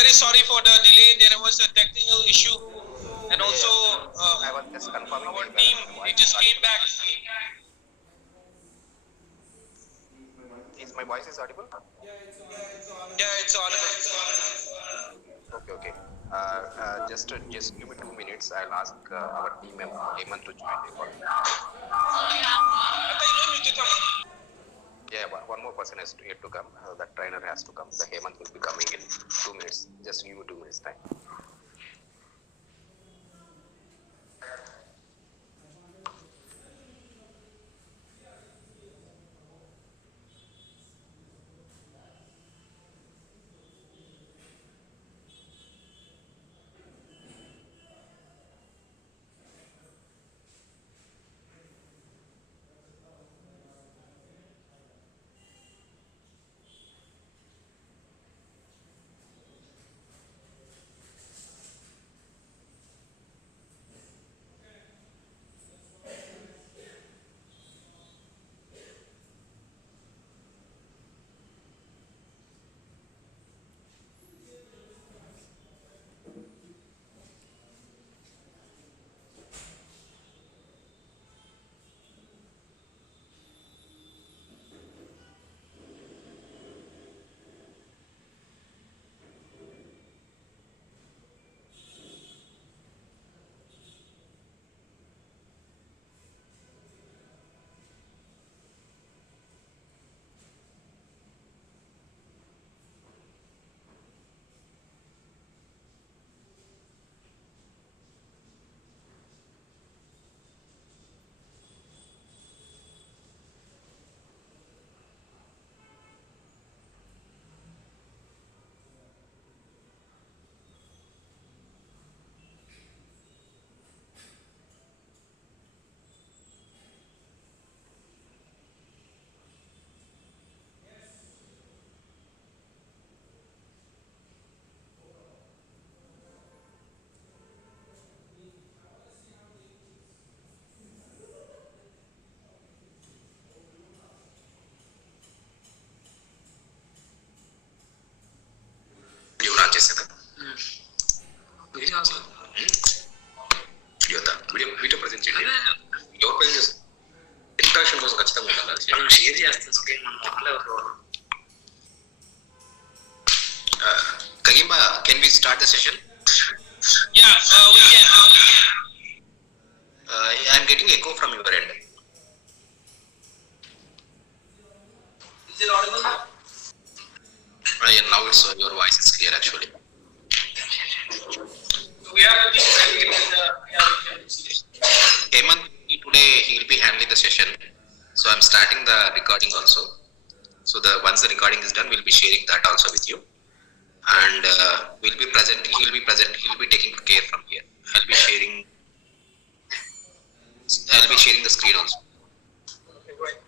very sorry for the delay. There was a technical issue, and also I was just confirming our whether team my it voice just came back. is my voice is audible? Yeah, it's audible. Okay. Just give me 2 minutes. I'll ask our team member Hemant to join the call. Yeah, one more person has yet to come. That trainer has to come. The Hemant will be coming in 2 minutes. Just give me 2 minutes time. Video run చేసేదా video అసలు video present చేయండి ఎవరు present చేస్తారు interaction కోసం ఖచ్చితంగా ఉండాలి మనం share చేస్తాం స్క్రీన్ మనం Kagimba, can we start the session? Yeah, we can. I'm getting echo from your end. Is it audible now? Yeah, now it's your voice is clear actually. We are Hemant, today he will be handling the session. So I'm starting the recording also. So once the recording is done, we'll be sharing that also with you. And we'll be present. He will be present. He will be taking care from here. I'll be sharing the screen also. Okay, go ahead.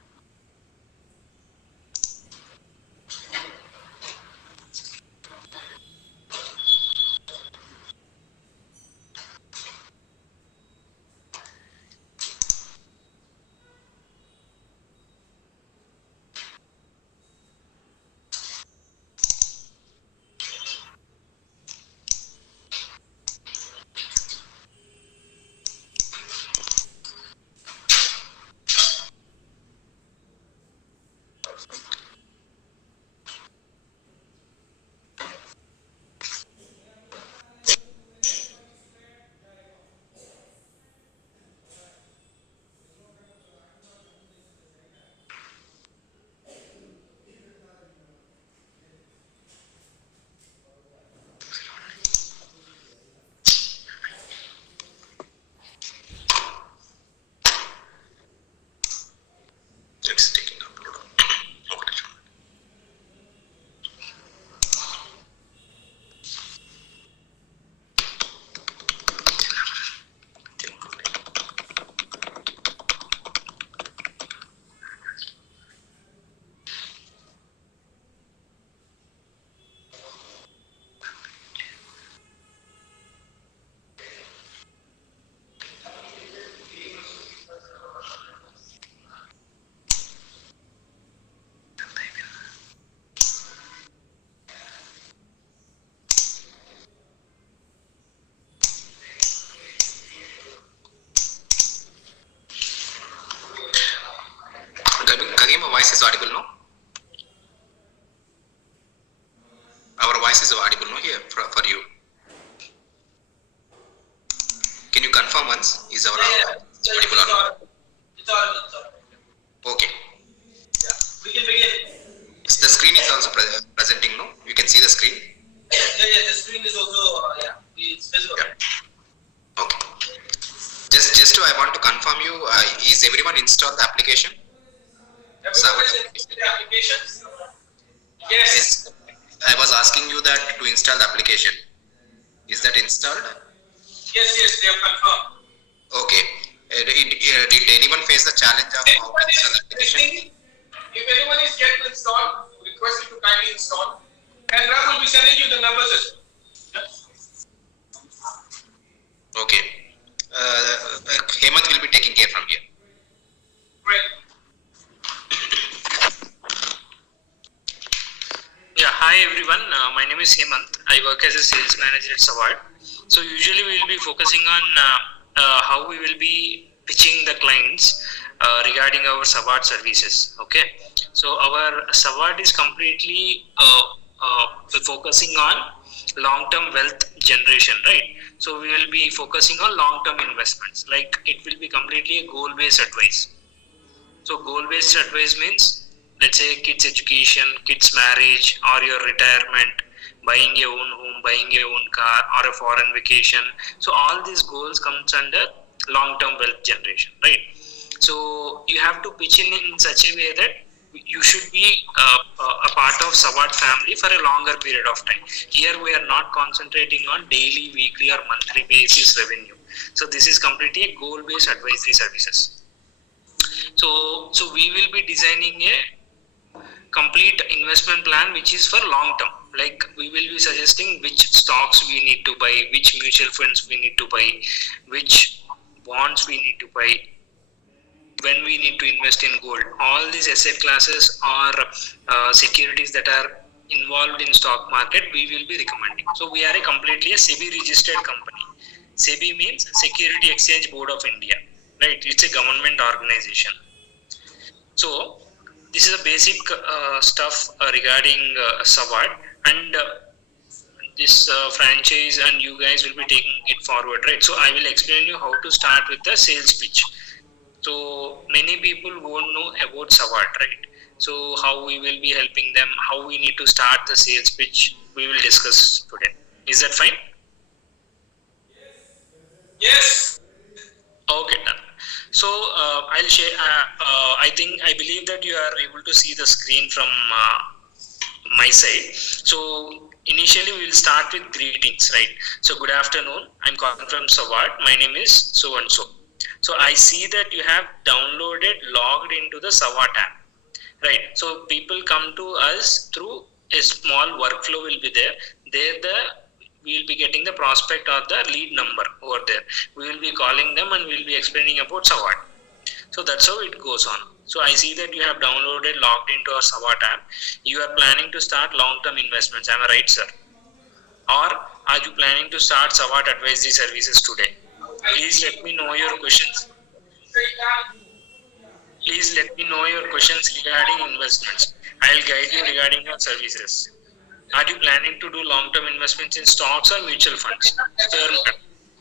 voice is audible no here for you. Can you confirm once? Is our audible or not? It's audible. Okay. Yeah, we can begin. The screen is also presenting, no? You can see the screen. Yeah, the screen is also it's visible. Yeah. Okay. I want to confirm you. Is everyone installed the application? Everyone is in the applications? Yes. I was asking you that to install the application. Is that installed? Yes, they have confirmed. Okay. Did anyone face the challenge of how to install the application? If anyone is yet to install, request you to kindly install. And Ram will be sending you the numbers as well. Okay. Hemant will be taking care from here. Great. Yeah, hi everyone. My name is Hemant. I work as a sales manager at Savard. So usually we will be focusing on how we will be pitching the clients regarding our Savard services. Okay. So our Savard is completely focusing on long-term wealth generation, right? So we will be focusing on long-term investments. Like it will be completely a goal-based advice. So goal-based advice means, let's say kids education, kids marriage, or your retirement, buying your own home, buying your own car, or a foreign vacation. So all these goals comes under long-term wealth generation, right? So you have to pitch in such a way that you should be a part of Savard family for a longer period of time. Here we are not concentrating on daily, weekly, or monthly basis revenue. So this is completely a goal-based advisory services. So we will be designing a complete investment plan which is for long term. Like we will be suggesting which stocks we need to buy, which mutual funds we need to buy, which bonds we need to buy, when we need to invest in gold. All these asset classes or securities that are involved in stock market, we will be recommending. So we are completely a SEBI registered company. SEBI means Security Exchange Board of India, right? It's a government organization. So this is a basic stuff regarding Savard, and this franchise and you guys will be taking it forward, right? So I will explain you how to start with the sales pitch. So many people won't know about Savard, right? So how we will be helping them, how we need to start the sales pitch, we will discuss today. Is that fine? Yes. Okay, done. So I'll share. I believe that you are able to see the screen from my side. So initially we will start with greetings, right? So good afternoon. I'm calling from Savard. My name is so and so. So I see that you have downloaded, logged into the Savard app, right? So people come to us through a small workflow will be there. We will be getting the prospect or the lead number over there. We will be calling them and we will be explaining about Savard. So that's how it goes on. So I see that you have downloaded, logged into our Savard app. You are planning to start long-term investments. Am I right, sir? Or are you planning to start Savard advisory services today? Please let me know your questions. Please let me know your questions regarding investments. I will guide you regarding your services. Are you planning to do long-term investments in stocks or mutual funds?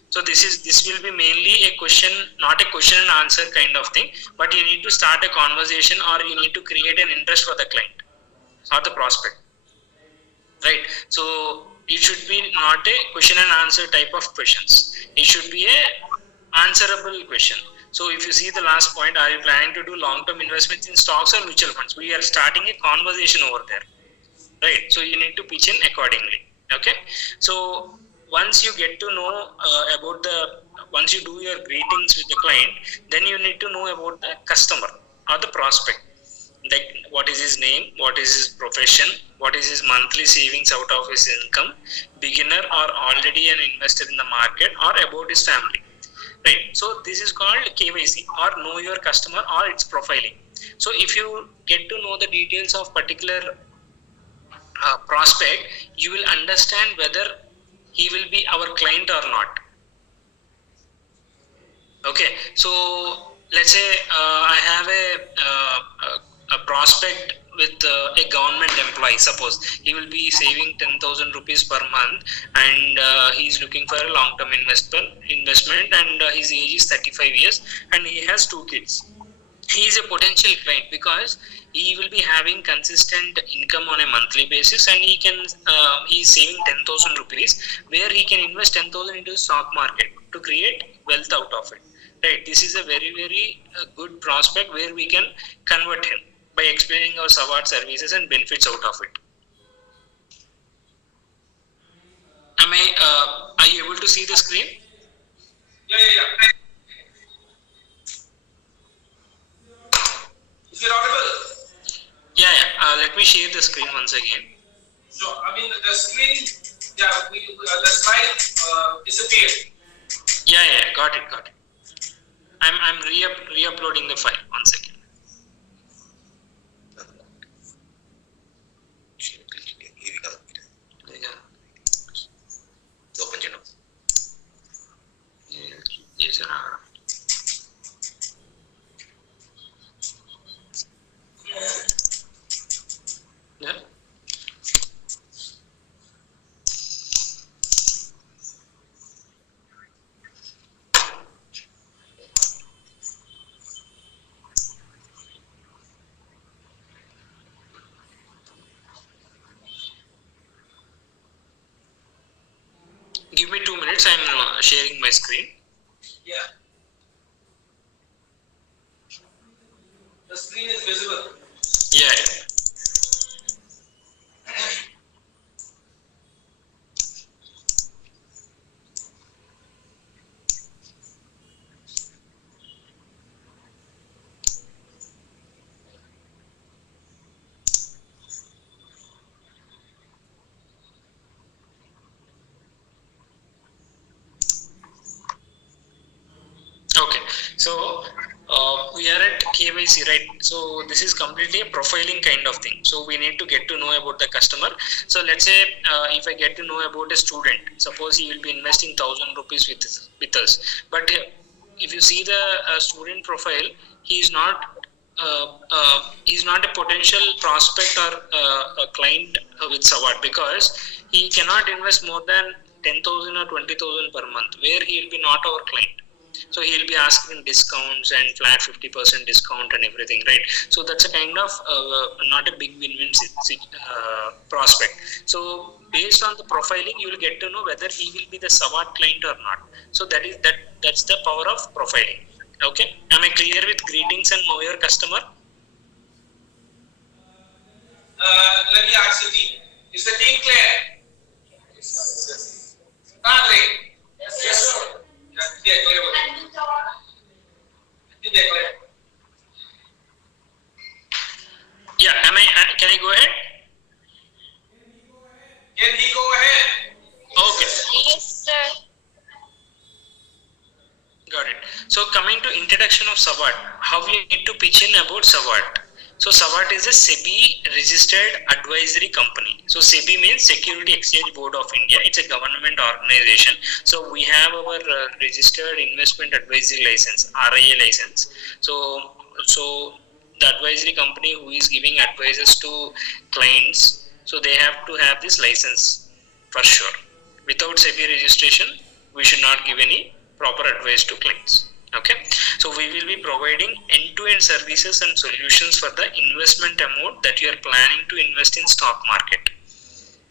So this will be mainly a question, not a question and answer kind of thing, but you need to start a conversation or you need to create an interest for the client or the prospect, right? So it should be not a question and answer type of questions. It should be a answerable question. So if you see the last point, are you planning to do long-term investments in stocks or mutual funds? We are starting a conversation over there, right? So you need to pitch in accordingly. Okay. So once you get to know once you do your greetings with the client, then you need to know about the customer or the prospect. Like what is his name, what is his profession, what is his monthly savings out of his income, beginner or already an investor in the market, or about his family, right? So this is called KYC or know your customer, or it's profiling. So if you get to know the details of particular prospect, you will understand whether he will be our client or not. Okay, so let's say I have a prospect with a government employee. Suppose he will be saving 10,000 rupees per month, and he is looking for a long term investment, and his age is 35 years, and he has 2 kids. He is a potential client because he will be having consistent income on a monthly basis, and he is saving 10,000 rupees, where he can invest 10,000 into the stock market to create wealth out of it. Right, this is a very good prospect where we can convert him by explaining our Savard services and benefits out of it. Are you able to see the screen? Yeah. Is it audible? Yeah. Let me share the screen once again. So, I mean, the screen, the slide disappeared. Yeah, got it. I'm re-uploading the file. 1 second. Yeah. Give me 2 minutes. I'm sharing my screen. Yeah. The screen is visible. Yeah. Okay, so we are at KYC, right? So this is completely a profiling kind of thing. So we need to get to know about the customer. So let's say if I get to know about a student, suppose he will be investing 1,000 rupees with us. But if you see the student profile, he is not a potential prospect or a client with Savard, because he cannot invest more than 10,000 or 20,000 per month, where he will be not our client. So he'll be asking discounts and flat 50% discount and everything, right? So that's a kind of not a big win-win prospect. So based on the profiling, you will get to know whether he will be the Savard client or not. So that's the power of profiling. Okay, am I clear with greetings and know your customer? Let me ask the team. Is the team clear? Great. Yes, sir. Yeah, clear. I think they're clear. Yeah, can I go ahead? Can he go ahead? Okay. Yes, sir. Got it. So coming to introduction of Savard, how you need to pitch in about Savard. So Savard is a SEBI registered advisory company. So SEBI means Security Exchange Board of India. It's a government organization. So we have our registered investment advisory license, RIA license. So the advisory company who is giving advices to clients, so they have to have this license for sure. Without SEBI registration, we should not give any proper advice to clients. Okay, so we will be providing end-to-end services and solutions for the investment amount that you are planning to invest in stock market.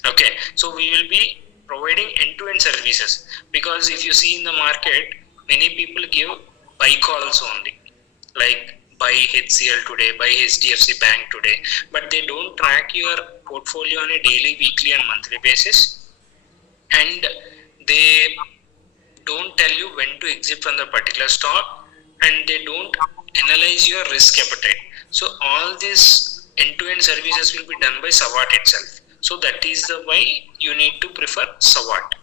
Okay, so we will be providing end-to-end services, because if you see in the market, many people give buy calls only, like buy HCL today, buy HDFC Bank today, but they don't track your portfolio on a daily, weekly and monthly basis, and they don't tell you when to exit from the particular stock, and they don't analyze your risk appetite. So all these end-to-end services will be done by Savard itself. So that is the why you need to prefer Savard.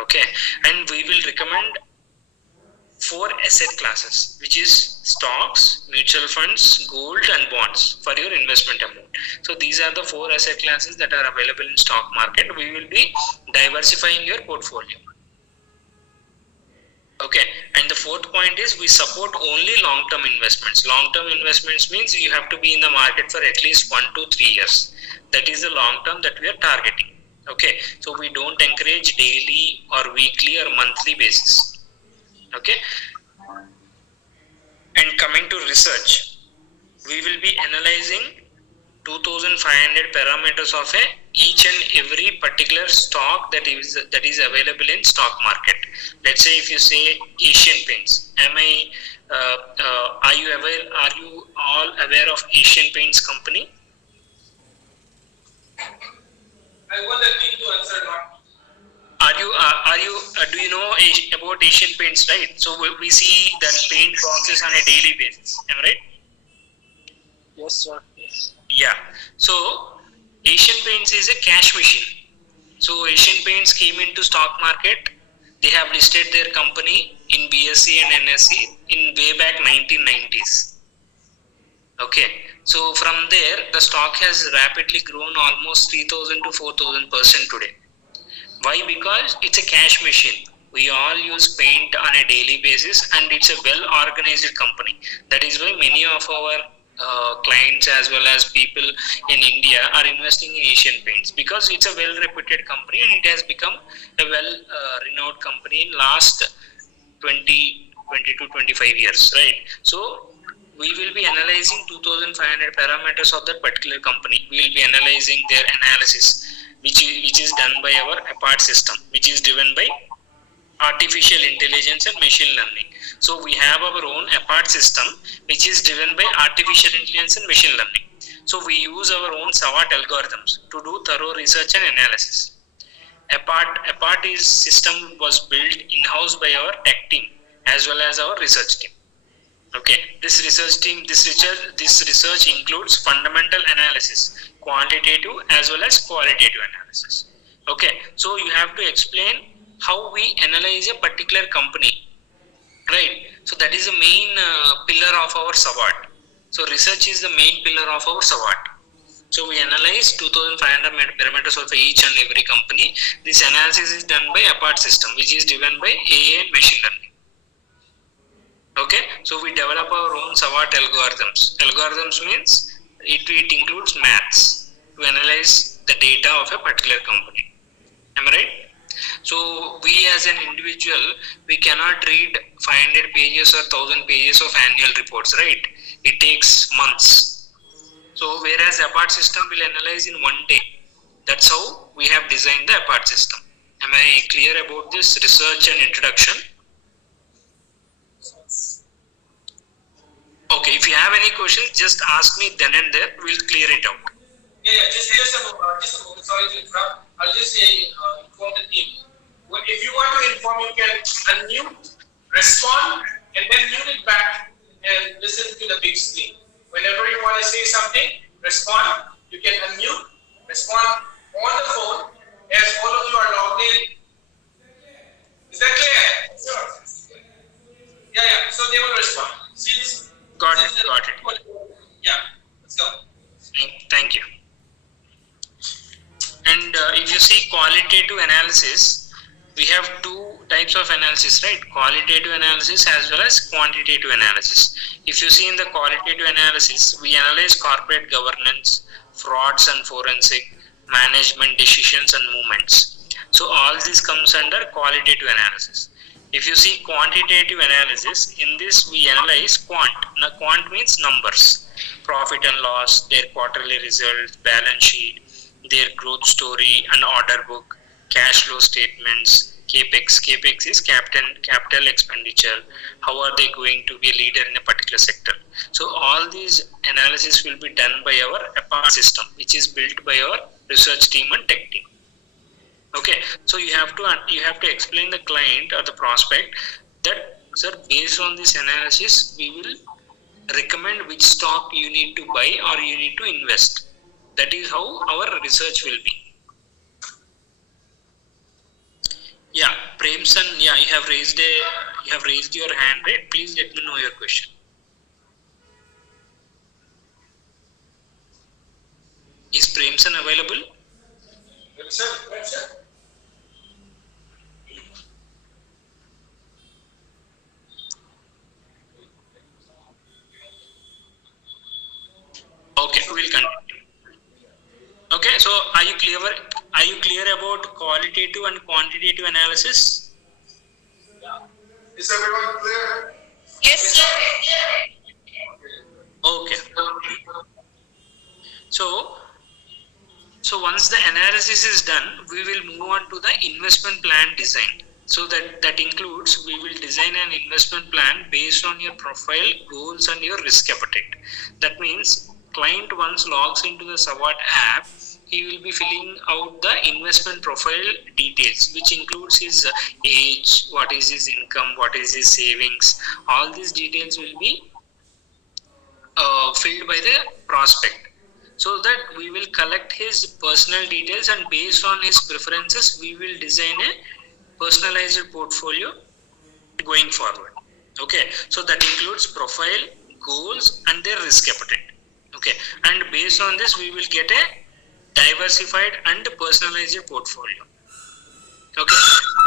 Okay, and we will recommend 4 asset classes, which is stocks, mutual funds, gold and bonds for your investment amount. So these are the 4 asset classes that are available in stock market. We will be diversifying your portfolio. Okay, and the fourth point is we support only long-term investments. Long-term investments means you have to be in the market for at least 1 to 3 years. That is the long-term that we are targeting. Okay, so we don't encourage daily or weekly or monthly basis. Okay, and coming to research, we will be analyzing 2500 parameters of each and every particular stock that is available in stock market. Let's say if you say Asian Paints, are you all aware of Asian Paints company? I want the team to answer not. Do you know about Asian Paints, right? So we see that paint boxes on a daily basis, am I right? Yes, sir. Yeah. So Asian Paints is a cash machine. So Asian Paints came into stock market. They have listed their company in BSE and NSE in way back 1990s. Okay. So from there, the stock has rapidly grown almost 3,000 to 4,000% today. Why? Because it's a cash machine. We all use paint on a daily basis, and it's a well organized company. That is why many of our clients as well as people in India are investing in Asian Paints, because it's a well reputed company and it has become a well renowned company in last 20 to 25 years, right? So we will be analyzing 2500 parameters of that particular company. We will be analyzing their analysis, which is done by our APART system, which is driven by artificial intelligence and machine learning. So we have our own APART system, which is driven by artificial intelligence and machine learning. So we use our own SWOT algorithms to do thorough research and analysis. APART is system was built in-house by our tech team as well as our research team. Okay, this research includes fundamental analysis, quantitative as well as qualitative analysis. Okay, so you have to explain how we analyze a particular company, right? So that is the main pillar of our SWOT. So research is the main pillar of our SWOT. So we analyze 2500 parameters of each and every company. This analysis is done by APART system, which is driven by AI and machine learning. Okay, so we develop our own SWOT algorithms. Algorithms means it includes maths to analyze the data of a particular company. Am I right? So we as an individual, we cannot read 500 pages or 1000 pages of annual reports, right? It takes months. So whereas APART system will analyze in one day. That's how we have designed the APART system. Am I clear about this research and introduction? Okay, if you have any questions, just ask me then and there. We'll clear it out. Yeah, just a moment. Sorry to interrupt. I'll just say, inform the team. If you want to inform, you can unmute, respond, and then mute it back and listen to the big screen. Whenever you want to say something, respond. You can unmute, respond on the phone as all of you are logged in. Is that clear? Sure. Yeah. So they will respond. Got it. Yeah, let's go. Thank you. And if you see qualitative analysis, we have two types of analysis, right? Qualitative analysis as well as quantitative analysis. If you see in the qualitative analysis, we analyze corporate governance, frauds and forensic, management decisions and movements. So all this comes under qualitative analysis. If you see quantitative analysis, in this we analyze quant. Now, quant means numbers, profit and loss, their quarterly results, balance sheet, their growth story and order book, cash flow statements, capex. Capex is capital expenditure. How are they going to be a leader in a particular sector? So all these analysis will be done by our APART system, which is built by our research team and tech team. Okay, so you have to explain the client or the prospect that, sir, based on this analysis, we will recommend which stock you need to buy or you need to invest. That is how our research will be. Yeah, Premsan, yeah, you have raised your hand, right? Please let me know your question. Is Premsan available? Yes, sir. qualitative and quantitative analysis? Is everyone clear? Yes, sir. Okay. So once the analysis is done, we will move on to the investment plan design. So that includes, we will design an investment plan based on your profile, goals and your risk appetite. That means client once logs into the Savard app, he will be filling out the investment profile details, which includes his age, what is his income, what is his savings. All these details will be filled by the prospect, so that we will collect his personal details, and based on his preferences we will design a personalized portfolio going forward. Okay, so that includes profile, goals and their risk appetite. Okay, and based on this we will get a diversified and personalized portfolio. Okay,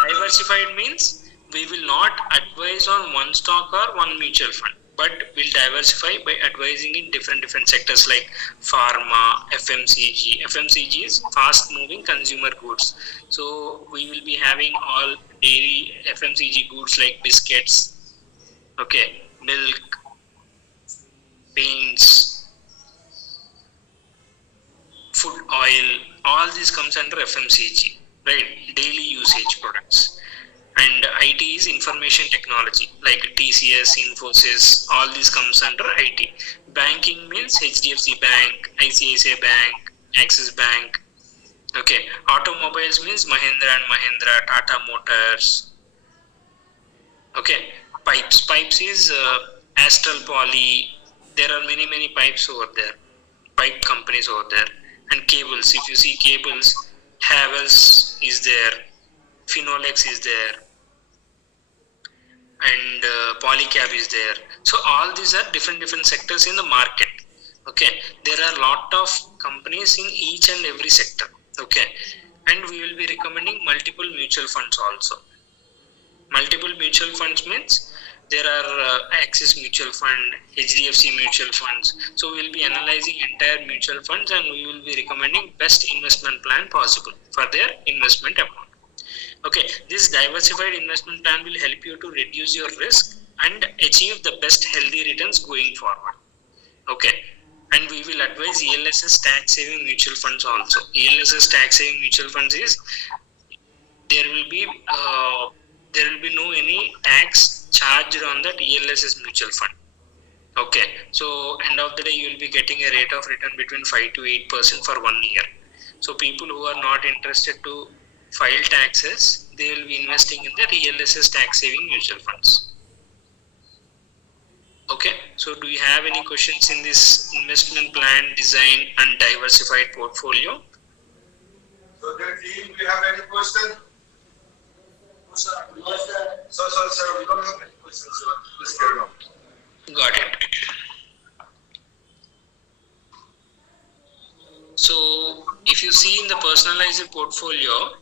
diversified means we will not advise on one stock or one mutual fund, but we'll diversify by advising in different sectors like pharma, FMCG. FMCG is fast moving consumer goods. So we will be having all dairy FMCG goods like biscuits, okay, milk, paints, food oil, all this comes under FMCG, right? Daily usage products. And IT is information technology like TCS, Infosys, all this comes under IT. Banking means HDFC Bank, ICICI Bank, Axis Bank. Okay, automobiles means Mahindra and Mahindra, Tata Motors. Okay, pipes is Astral Poly. There are many pipes over there, pipe companies over there. And cables, if you see cables, Havels is there, Finolex is there, and Polycab is there. So all these are different sectors in the market. Okay, there are a lot of companies in each and every sector. Okay, and we will be recommending multiple mutual funds also. Multiple mutual funds means there are Axis Mutual Fund, HDFC Mutual Funds. So we will be analyzing entire mutual funds and we will be recommending best investment plan possible for their investment amount. Okay, this diversified investment plan will help you to reduce your risk and achieve the best healthy returns going forward. Okay, and we will advise ELSS tax saving mutual funds also. ELSS tax saving mutual funds is there will be no any tax charged on that ELSS mutual fund. Okay, so end of the day you will be getting a rate of return between 5 to 8% for 1 year. So people who are not interested to file taxes, they will be investing in the ELSS tax saving mutual funds. Okay, so do you have any questions in this investment plan design and diversified portfolio? So the team, do you have any question? Sir, we don't have any questions, sir. Please carry on. Got it. So if you see in the personalized portfolio,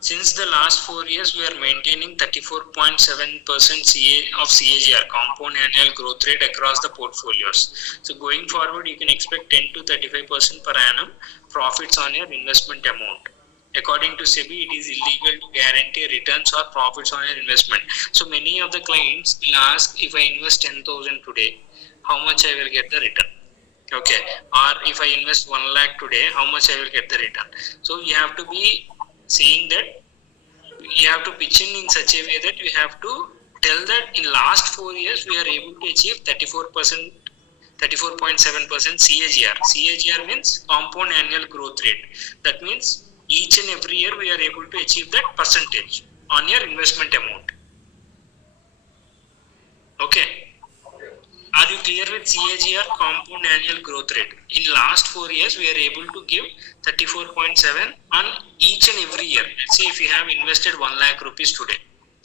since the last 4 years we are maintaining 34.7% of CAGR, compound annual growth rate across the portfolios. So going forward you can expect 10 to 35% per annum profits on your investment amount. According to SEBI, it is illegal to guarantee returns or profits on your investment. So many of the clients will ask, if I invest 10,000 today, how much I will get the return? Okay, or if I invest 1 lakh today, how much I will get the return? So you have to be saying that, you have to pitch in such a way that you have to tell that in last 4 years we are able to achieve 34.7% CAGR. CAGR means compound annual growth rate. That means each and every year we are able to achieve that percentage on your investment amount. Okay. Are you clear with CAGR, compound annual growth rate? In last 4 years, we are able to give 34.7 on each and every year. Let's say if you have invested 1 lakh rupees today.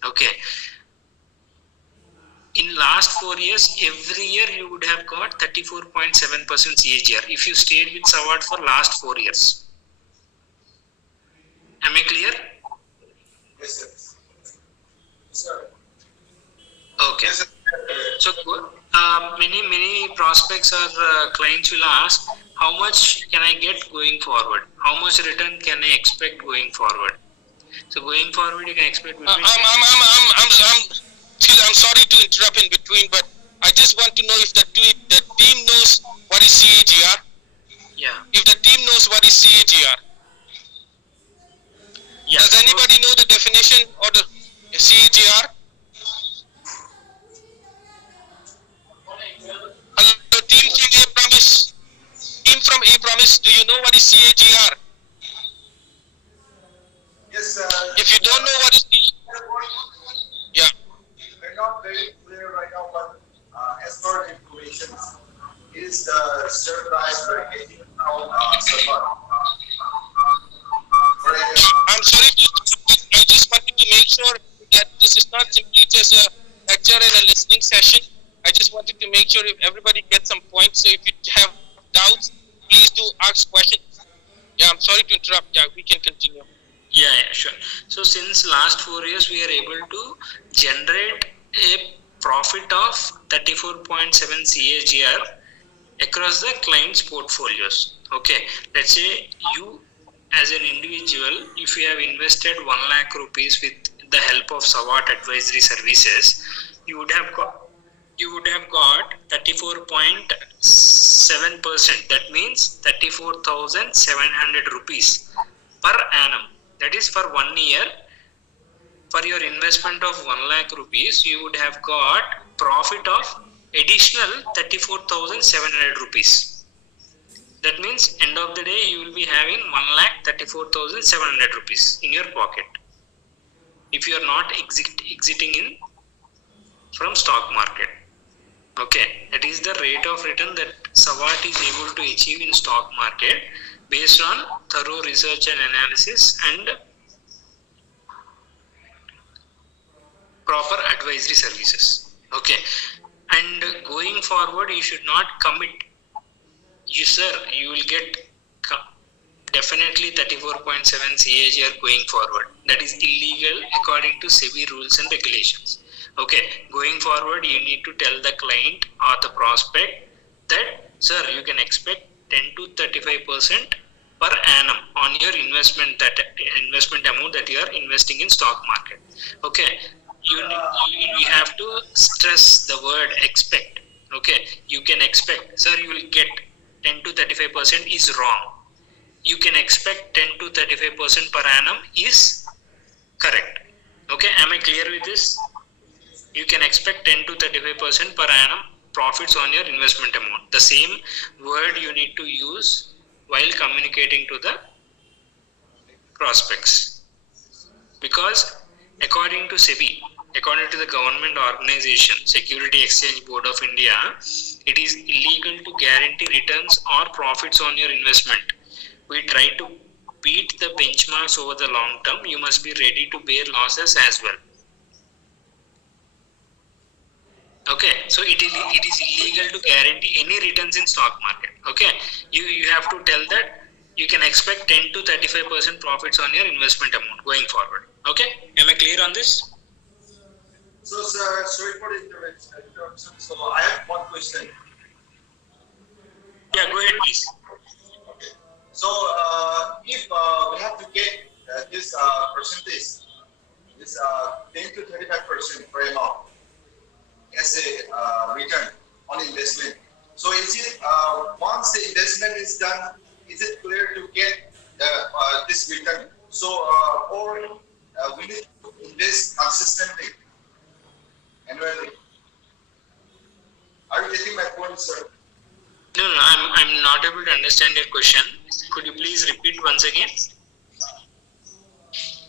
Okay. In last 4 years, every year you would have got 34.7% CAGR if you stayed with Savard for last 4 years. Am I clear? Yes, sir. Okay. So many prospects or clients will ask, how much can I get going forward? How much return can I expect going forward? So going forward, you can expect between. I'm sorry to interrupt in between, but I just want to know if the team knows what is CAGR. Yeah. If the team knows what is CAGR, Yeah. does anybody know the definition or the CAGR? Hello, team from A Promise. Team from A Promise, do you know what is CAGR? Yes, If you don't know what is yeah. we're not very clear right now, but as per the information, it is the standardized rating called SAVAT. I'm sorry to interrupt. I just wanted to make sure that this is not simply just a lecture and a listening session. I just wanted to make sure if everybody gets some points. So if you have doubts, please do ask questions. Yeah, I'm sorry to interrupt. Yeah, we can continue. Yeah, sure. So since last 4 years, we are able to generate a profit of 34.7 CAGR across the client's portfolios. Okay, let's say you as an individual, if you have invested 1 lakh rupees with the help of SAVAT advisory services, you would have got 34.7%. That means 34,700 rupees per annum. That is for 1 year. For your investment of 1 lakh rupees, you would have got profit of additional 34,700 rupees. That means end of the day, you will be having 1,34,700 rupees in your pocket. If you are not exiting in from stock market. Okay, that is the rate of return that SAVAT is able to achieve in stock market based on thorough research and analysis and proper advisory services. Okay, and going forward, you should not commit. You sir, you will get definitely 34.7 CAGR going forward. That is illegal according to SEBI rules and regulations. Okay, going forward, you need to tell the client or the prospect that, sir, you can expect 10 to 35% per annum on your investment amount that you are investing in stock market. Okay, you have to stress the word expect. Okay, you can expect, sir, you will get 10 to 35% is wrong. You can expect 10 to 35% per annum is correct. Okay, am I clear with this? You can expect 10 to 35% per annum profits on your investment amount. The same word you need to use while communicating to the prospects. Because according to SEBI, according to the government organization, Security Exchange Board of India, it is illegal to guarantee returns or profits on your investment. We try to beat the benchmarks over the long term. You must be ready to bear losses as well. Okay, so it is illegal to guarantee any returns in stock market. Okay, you have to tell that you can expect 10 to 35% profits on your investment amount going forward. Okay, am I clear on this? So, sir, sorry for the interruption. So, I have one question. Yeah, go ahead, please. Okay. So, if we have to get this percentage, this 10 to 35% per annum as a return on investment. So, is it once the investment is done, is it clear to get this return? So, or we need to invest consistently, annually. Are you getting my point, sir? No, I'm not able to understand your question. Could you please repeat once again?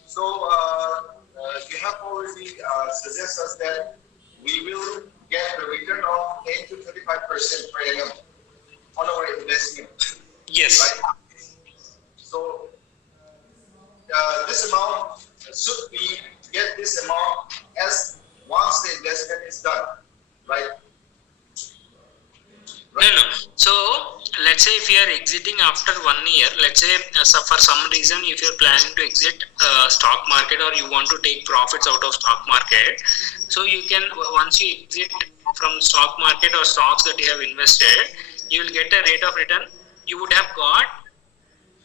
So, you have already suggested us that we will get the return of 10 to 35% per annum on our investment. Yes. Right? So, this amount should be get this amount as once the investment is done, right? No. So let's say if you are exiting after 1 year, let's say for some reason if you are planning to exit stock market or you want to take profits out of stock market, so you can, once you exit from stock market or stocks that you have invested, you will get a rate of return. You would have got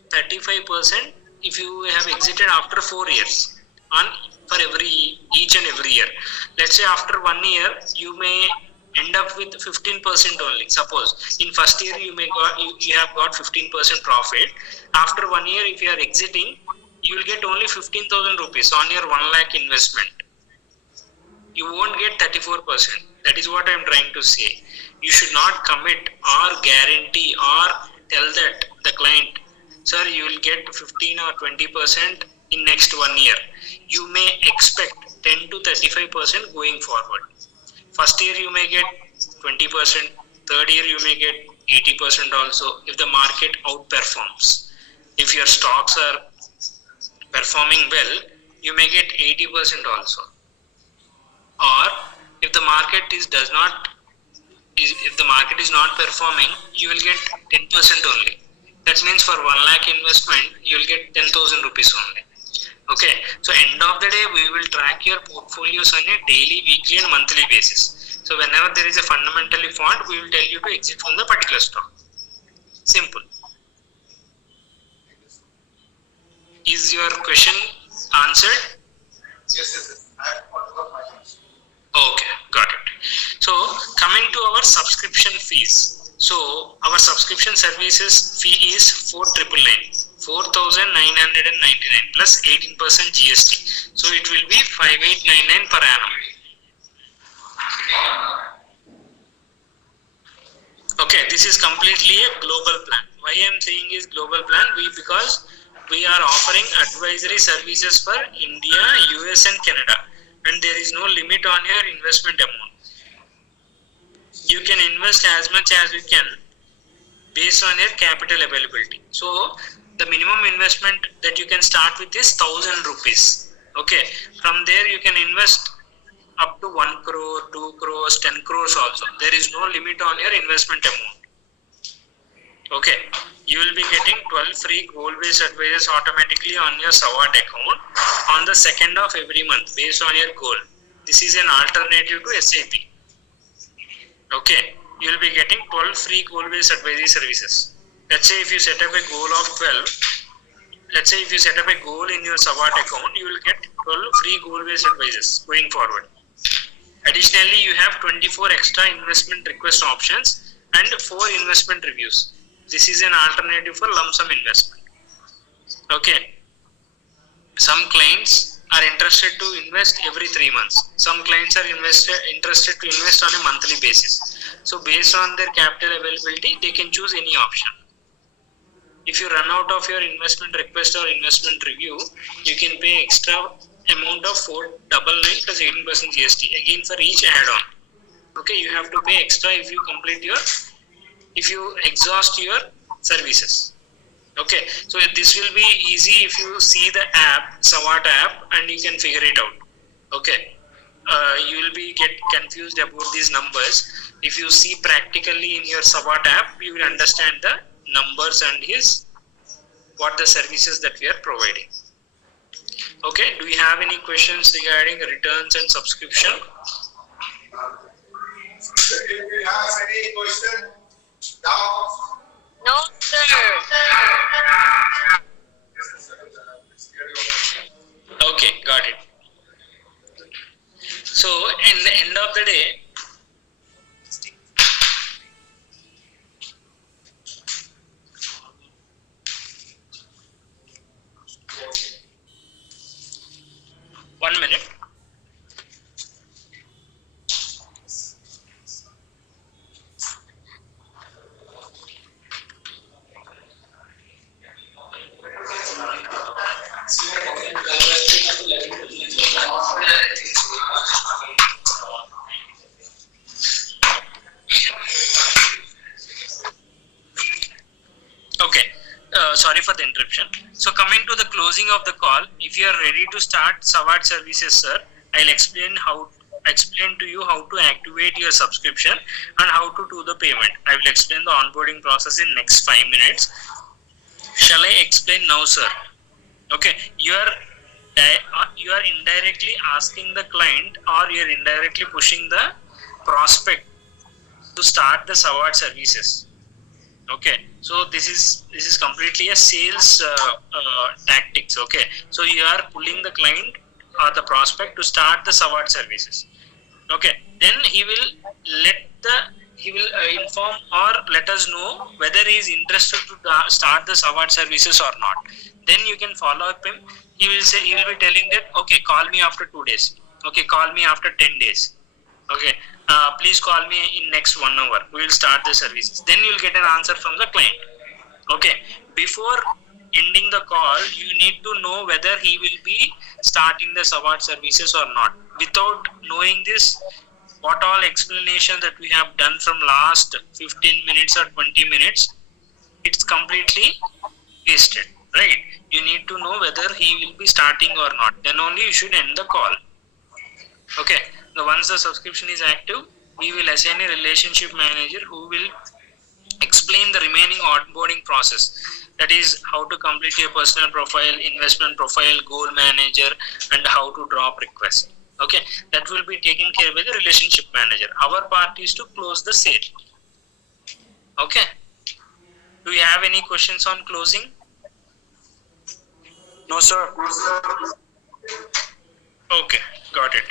35% if you have exited after 4 years. on for each and every year. Let's say after 1 year you may end up with 15% only. Suppose in first year you have got 15% profit. After 1 year, if you are exiting, you will get only 15,000 rupees on your 1 lakh investment. You won't get 34%. That is what I am trying to say. You should not commit or guarantee or tell that the client, sir, you will get 15 or 20% in next 1 year. You may expect 10 to 35% going forward. First year you may get 20%, third year you may get 80% also if the market outperforms. If your stocks are performing well, you may get 80% also. Or if the market is not performing, you will get 10% only. That means for 1 lakh investment, you will get 10,000 rupees only. Okay, so end of the day, we will track your portfolios on a daily, weekly and monthly basis. So whenever there is a fundamentally fund, we will tell you to exit from the particular stock. Simple. Is your question answered? Yes. I have got my answer. Okay, got it. So coming to our subscription fees. So our subscription services fee is 4,999 plus 18% GST. So it will be 5,899 per annum. Okay, this is completely a global plan. Why I am saying is global plan? Because we are offering advisory services for India, US and Canada, and there is no limit on your investment amount. You can invest as much as you can based on your capital availability. So the minimum investment that you can start with is 1,000 rupees. Okay, from there you can invest up to 1 crore, 2 crores, 10 crores also. There is no limit on your investment amount. Okay, you will be getting 12 free goal-based advisors automatically on your Savart account on the 2nd of every month based on your goal. This is an alternative to SAP. Okay, you will be getting 12 free goal-based advisory services. Let's say if you set up a goal of 12, let's say if you set up a goal in your Savart account, you will get 12 free goal-based advisors going forward. Additionally, you have 24 extra investment request options and 4 investment reviews. This is an alternative for lump sum investment. Okay. Some clients are interested to invest every 3 months. Some clients are interested to invest on a monthly basis. So based on their capital availability, they can choose any option. If you run out of your investment request or investment review, you can pay extra amount of 499 plus 18% GST again for each add-on. Okay, you have to pay extra if you exhaust your services. Okay, so this will be easy if you see the app, Savart app, and you can figure it out. Okay, you will get confused about these numbers. If you see practically in your Savart app, you will understand the numbers and what the services that we are providing. Okay, do you have any questions regarding returns and subscription? If you have any question, doubts, No, sir. Okay, got it. So, in the end of the day, one minute. Okay, sorry for the interruption. So coming to the closing of the call, if you are ready to start Savart services, sir, I'll explain to you how to activate your subscription and how to do the payment. I will explain the onboarding process in next 5 minutes. Shall I explain now, sir? Okay, you are indirectly asking the client, or you are indirectly pushing the prospect to start the Savart services. Okay, so this is completely a sales tactics. Okay, so you are pulling the client or the prospect to start the Savard services. Okay, then he will inform or let us know whether he is interested to start the Savard services or not. Then you can follow up him. He will be telling that, okay, call me after 2 days. Okay, call me after 10 days. Okay, please call me in next 1 hour. We will start the services. Then you will get an answer from the client. Okay, before ending the call, you need to know whether he will be starting the Savard services or not. Without knowing this, what all explanation that we have done from last 15 minutes or 20 minutes, it's completely wasted, right? You need to know whether he will be starting or not. Then only you should end the call. Okay, now once the subscription is active, we will assign a relationship manager who will explain the remaining onboarding process. That is how to complete your personal profile, investment profile, goal manager, and how to drop request. Okay, that will be taken care by the relationship manager. Our part is to close the sale. Okay, do you have any questions on closing? No, sir. Okay, got it.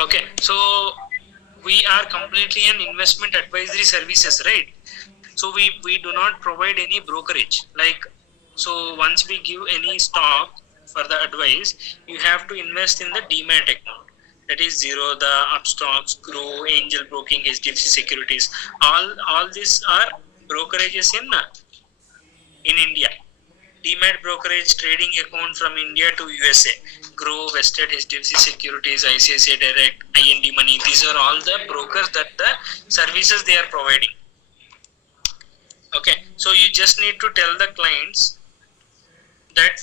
Okay, so we are completely an investment advisory services, right? So we do not provide any brokerage. Like, so once we give any stock for the advice, you have to invest in the Demat account. That is Zerodha, Upstocks, Grow, Angel Broking, HDFC Securities. All these are brokerages in India. Demat brokerage trading account from India to USA. Grow, Vested, HDFC Securities, ICICI Direct, IND Money. These are all the brokers that the services they are providing. Okay, so you just need to tell the clients that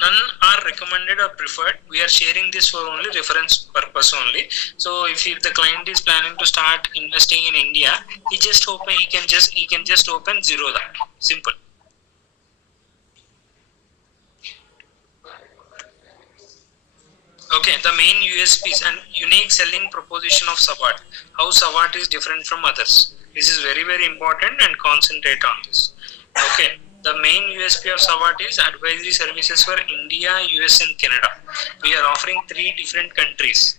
none are recommended or preferred. We are sharing this for only reference purpose only. So if the client is planning to start investing in India, he can just open Zerodha. Simple. Okay, the main USPs and unique selling proposition of Savard. How Savard is different from others. This is very, very important, and concentrate on this. Okay, the main USP of Savard is advisory services for India, US and Canada. We are offering 3 different countries.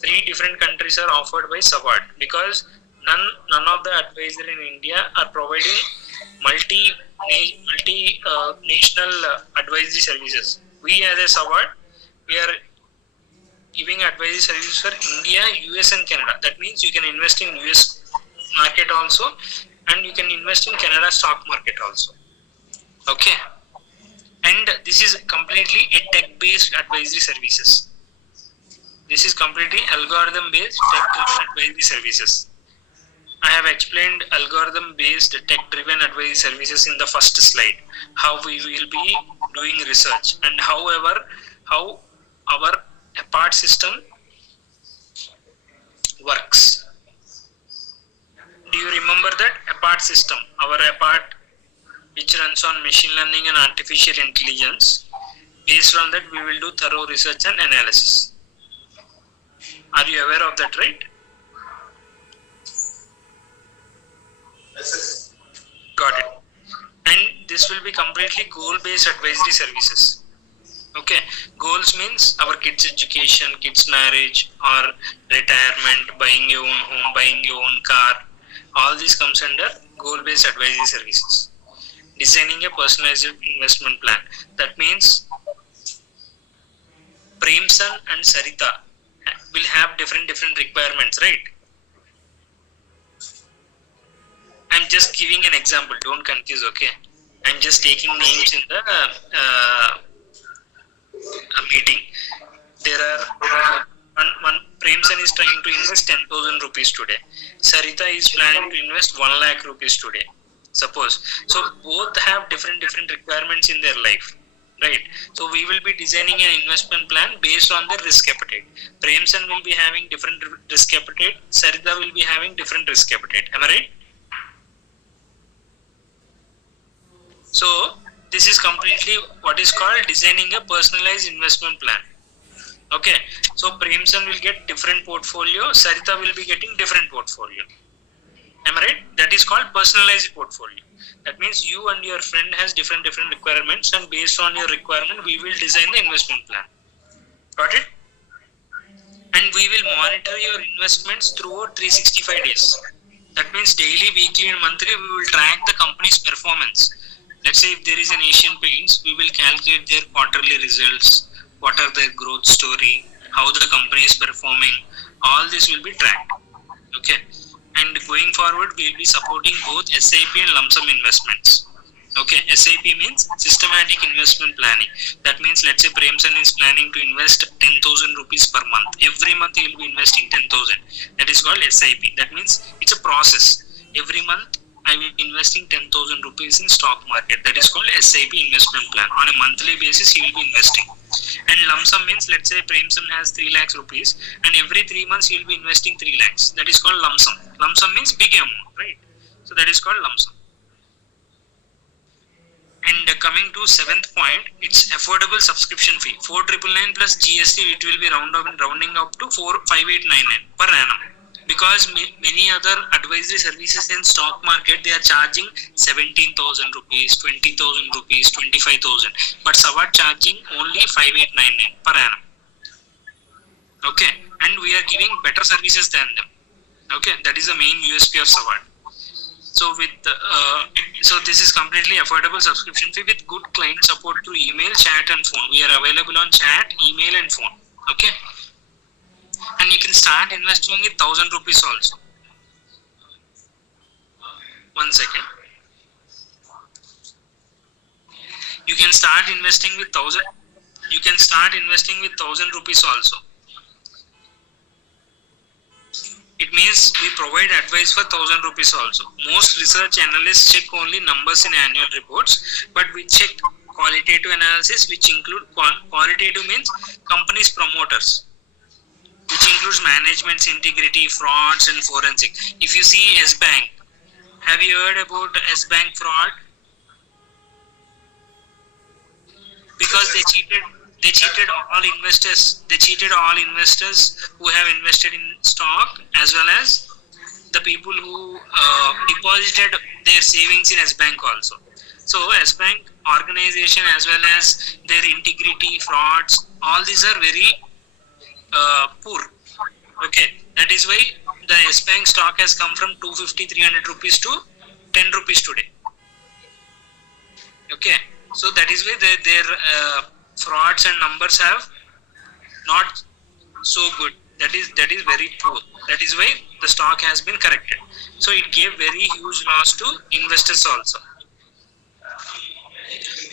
3 different countries are offered by Savard because none of the advisors in India are providing national advisory services. We as a Savard, we are giving advisory services for India, US and Canada. That means you can invest in US market also, and you can invest in Canada stock market also. Okay, and this is completely a tech-based advisory services. This is completely algorithm-based tech-driven advisory services. I have explained algorithm-based tech-driven advisory services in the first slide. How we will be doing research and how our APART system works. Do you remember that APART system? Our APART, which runs on machine learning and artificial intelligence. Based on that, we will do thorough research and analysis. Are you aware of that, right? Yes. Got it. And this will be completely goal-based advisory services. Okay, goals means our kids' education, kids' marriage, or retirement, buying your own home, buying your own car. All this comes under goal-based advisory services. Designing a personalized investment plan. That means Premsan and Sarita will have different requirements, right? I'm just giving an example. Don't confuse, okay? I'm just taking names in the meeting. There are one Premsan is trying to invest 10,000 rupees today. Sarita is planning to invest 1 lakh rupees today. Suppose. So both have different requirements in their life, right? So we will be designing an investment plan based on their risk appetite. Premsan will be having different risk appetite. Sarita will be having different risk appetite. Am I right? So this is completely what is called designing a personalized investment plan. Okay, so Premsan will get different portfolio, Sarita will be getting different portfolio. Am I right? That is called personalized portfolio. That means you and your friend has different requirements, and based on your requirement, we will design the investment plan. Got it? And we will monitor your investments throughout 365 days. That means daily, weekly, and monthly, we will track the company's performance. Let's say if there is an Asian Paints, we will calculate their quarterly results, what are their growth story, how the company is performing. All this will be tracked. Okay. And going forward, we will be supporting both SIP and lump sum investments. Okay, SIP means systematic investment planning. That means, let's say Premchand is planning to invest 10,000 rupees per month. Every month he will be investing 10,000. That is called SIP. That means it's a process. Every month I will be investing 10,000 rupees in stock market. That is called SIP investment plan. On a monthly basis he will be investing. And lump sum means, let's say Premchand has 3 lakhs rupees and every 3 months he will be investing 3 lakhs. That is called lump sum. Lump sum means big amount, right? So that is called lump sum. And coming to 7th point, it's affordable subscription fee. 4,999 plus GST, it will be rounding up to 4,5899 per annum. Because many other advisory services in stock market, they are charging 17,000 rupees, 20,000 rupees, 25,000. But Savard charging only 5,899 per annum. Okay, and we are giving better services than them. Okay, that is the main USP of Savard. So so this is completely affordable subscription fee with good client support through email, chat and phone. We are available on chat, email and phone. Okay. And you can start investing with 1,000 rupees also. 1 second. You can start investing with 1,000. You can start investing with 1,000 rupees also. It means we provide advice for 1,000 rupees also. Most research analysts check only numbers in annual reports, but we check qualitative analysis, which include qualitative means companies promoters, which includes management's integrity, frauds and forensic. If you see S-Bank, have you heard about S-Bank fraud? Because they cheated all investors. They cheated all investors who have invested in stock, as well as the people who deposited their savings in S-Bank also. So S-Bank organization, as well as their integrity, frauds, all these are very poor. Okay, that is why the S-Bank stock has come from 250, 300 rupees to 10 rupees today. Okay, so that is why their frauds and numbers have not so good. That is very poor. That is why the stock has been corrected. So it gave very huge loss to investors also.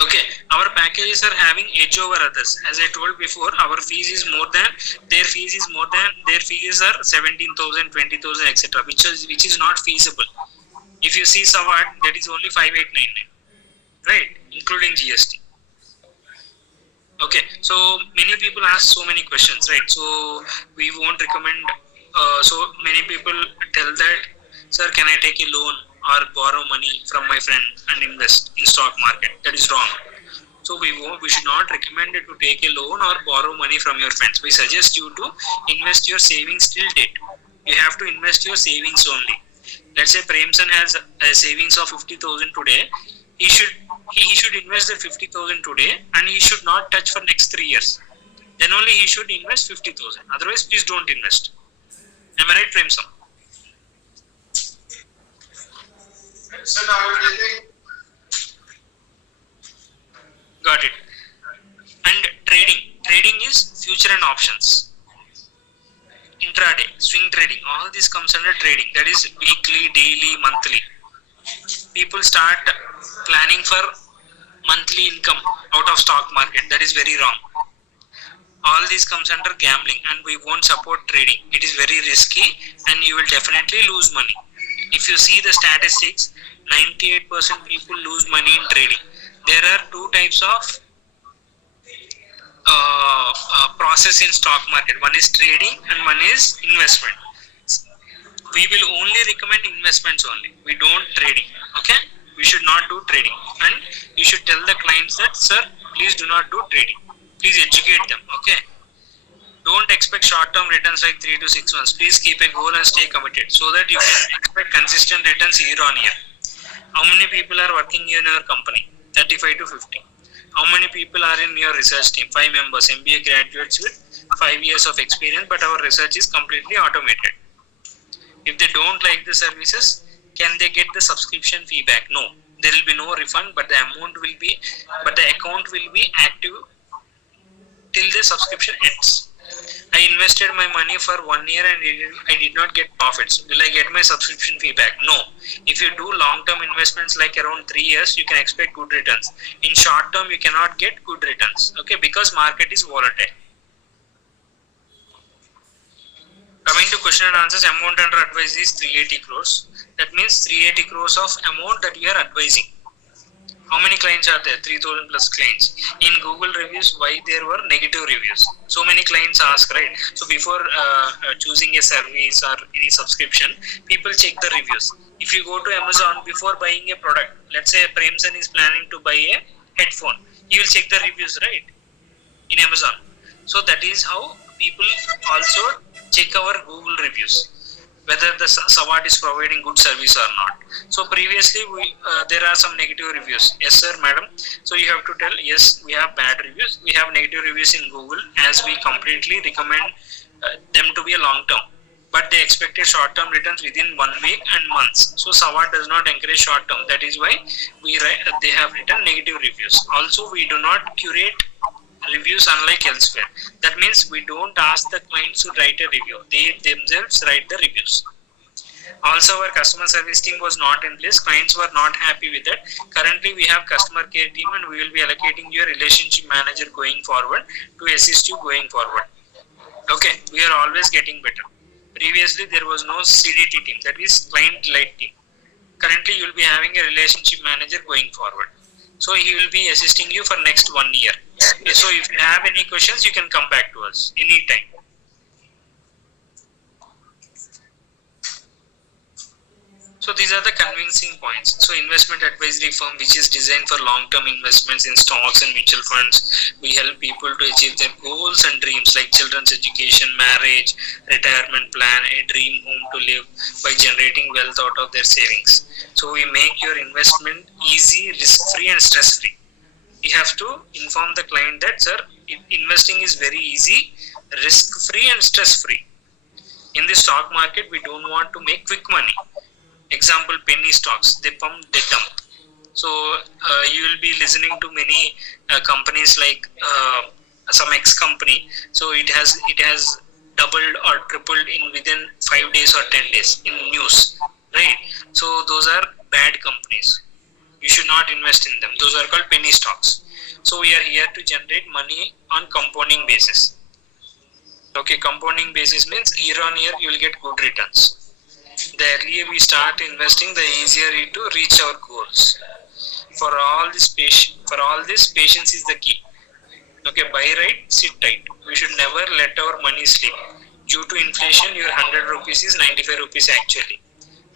Okay, our packages are having edge over others. As I told before, our fees is more than their fees are 17,000, 20,000, etc., which is not feasible. If you see Savard, that is only 5,899, right, including GST. Okay, so many people ask so many questions, right? So we won't recommend. So many people tell that, sir, can I take a loan or borrow money from my friend and invest in stock market? That is wrong. So we should not recommend it to take a loan or borrow money from your friends. We suggest you to invest your savings till date. You have to invest your savings only. Let's say Premchand has a savings of 50,000 today. He should invest the 50,000 today, and he should not touch for next 3 years. Then only he should invest 50,000. Otherwise, please don't invest. Am I right, Premchand? So now what do you think? Got it. And trading is future and options. Intraday, swing trading, all this comes under trading. That is weekly, daily, monthly. People start planning for monthly income out of stock market. That is very wrong. All this comes under gambling, and we won't support trading. It is very risky, and you will definitely lose money. If you see the statistics, 98% people lose money in trading. There are two types of process in stock market. One is trading and one is investment. We will only recommend investments only. We don't trading. Okay? We should not do trading. And you should tell the clients that, sir, please do not do trading. Please educate them. Okay? Don't expect short-term returns like 3 to 6 months. Please keep a goal and stay committed so that you can expect consistent returns year on year. How many people are working in your company? 35 to 50. How many people are in your research team? 5 members, MBA graduates with 5 years of experience, but our research is completely automated. If they don't like the services, can they get the subscription fee back? No. There will be no refund, but the account will be active till the subscription ends. I invested my money for 1 year and I did not get profits. Will I get my subscription fee back? No. If you do long-term investments like around 3 years, you can expect good returns. In short term, you cannot get good returns. Okay, because market is volatile. Coming to question and answers, amount under advice is 380 crores. That means 380 crores of amount that we are advising. How many clients are there? 3000 plus clients. In Google reviews, why there were negative reviews? So many clients ask, right? So before choosing a service or any subscription, people check the reviews. If you go to Amazon before buying a product, let's say Premson is planning to buy a headphone, you will check the reviews, right? In Amazon. So that is how people also check our Google reviews, whether the Savard is providing good service or not. So previously there are some negative reviews. Yes sir, madam. So you have to tell, yes, we have bad reviews. We have negative reviews in Google, as we completely recommend them to be a long term. But they expected short term returns within 1 week and months. So Savard does not encourage short term. That is why they have written negative reviews. Also, we do not curate reviews unlike elsewhere. That means we don't ask the clients to write a review. They themselves write the reviews. Also, our customer service team was not in place. Clients were not happy with that. Currently, we have customer care team and we will be allocating you a relationship manager going forward to assist you going forward. Okay, we are always getting better. Previously, there was no CDT team, that is client light team. Currently, you will be having a relationship manager going forward. So he will be assisting you for next 1 year. So if you have any questions, you can come back to us anytime. So these are the convincing points. So investment advisory firm which is designed for long-term investments in stocks and mutual funds. We help people to achieve their goals and dreams like children's education, marriage, retirement plan, a dream home to live by generating wealth out of their savings. So we make your investment easy, risk-free and stress-free. You have to inform the client that, sir, investing is very easy, risk-free and stress-free. In the stock market, we don't want to make quick money. Example, penny stocks, they pump, they dump. So you will be listening to many companies like some X company. So it has doubled or tripled in within 5 days or 10 days in news, right? So those are bad companies. You should not invest in them. Those are called penny stocks. So we are here to generate money on compounding basis. Okay, compounding basis means year on year you will get good returns. The earlier we start investing, the easier it to reach our goals. For all this, patience is the key. Okay, buy right, sit tight. We should never let our money sleep. Due to inflation, your 100 rupees is 95 rupees actually.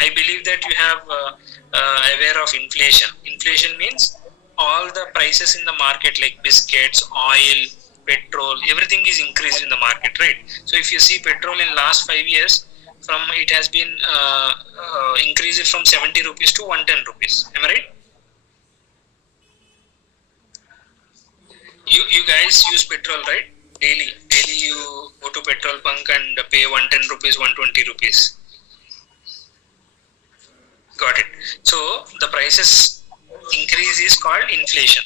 I believe that you have aware of inflation. Inflation means all the prices in the market like biscuits, oil, petrol, everything is increased in the market, right? So if you see petrol in last 5 years, it has been increased from 70 rupees to 110 rupees. Am I right? You guys use petrol, right? Daily you go to petrol bunk and pay 110 rupees, 120 rupees. Got it. So the prices increase is called inflation.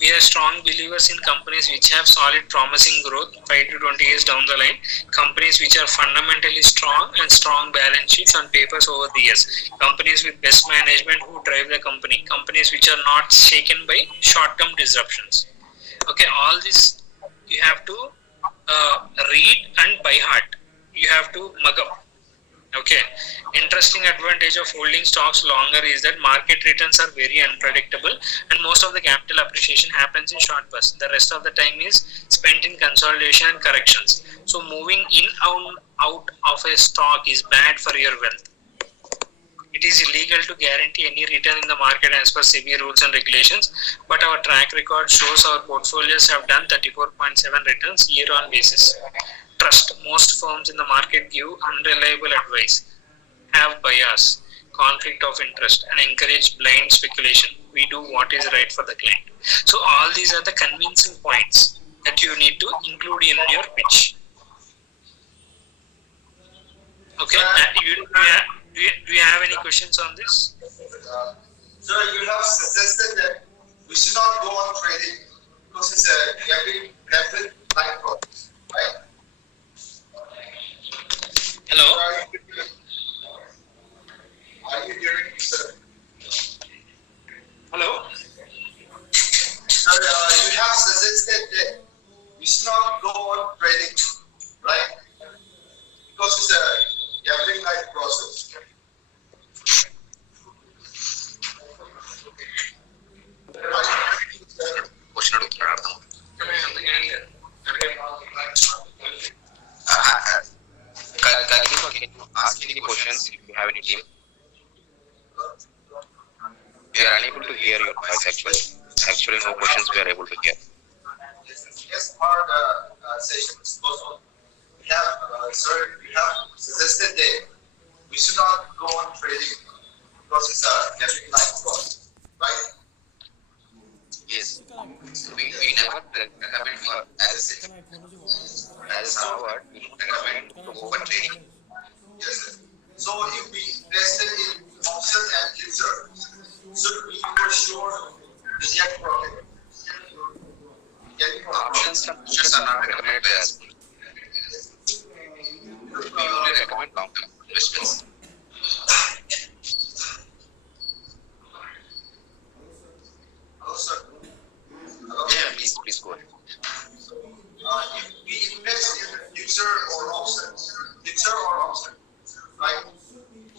We are strong believers in companies which have solid promising growth 5 to 20 years down the line. Companies which are fundamentally strong and strong balance sheets on papers over the years. Companies with best management who drive the company. Companies which are not shaken by short-term disruptions. Okay, all this you have to read and by heart. You have to mug up. Okay, interesting advantage of holding stocks longer is that market returns are very unpredictable and most of the capital appreciation happens in short bursts. The rest of the time is spent in consolidation and corrections. So moving in and out of a stock is bad for your wealth. It is illegal to guarantee any return in the market as per SEBI rules and regulations, but our track record shows our portfolios have done 34.7 returns year on basis. Trust, most firms in the market give unreliable advice, have bias, conflict of interest, and encourage blind speculation. We do what is right for the client. So all these are the convincing points that you need to include in your pitch. Okay, do you have any questions on this? Sir, you have suggested that we should not go on trading because it's a rapid life process, right? Hello? Are you hearing me, sir? Hello? Sir, you have suggested that we should not go on trading, right? Because it's a gambling like process. Question ಉತ್ತರ ಅರ್ಥ ask any questions if you have any team. We are unable to hear your voice actually. Actually, no questions we are able to hear. Yes, part session is also we have, sir, we have suggested that we should not go on trading because it's a gambling like process, right? Yes. We never recommend as Harvard, we don't recommend to go on trading. Yes, sir. So if we invested in option and future, should we for sure get profit? Get profit. Options and futures are not recommended as we only recommend long-term investments. Hello, sir. Hello. Yeah, please go ahead. If we invest in the future or option, right?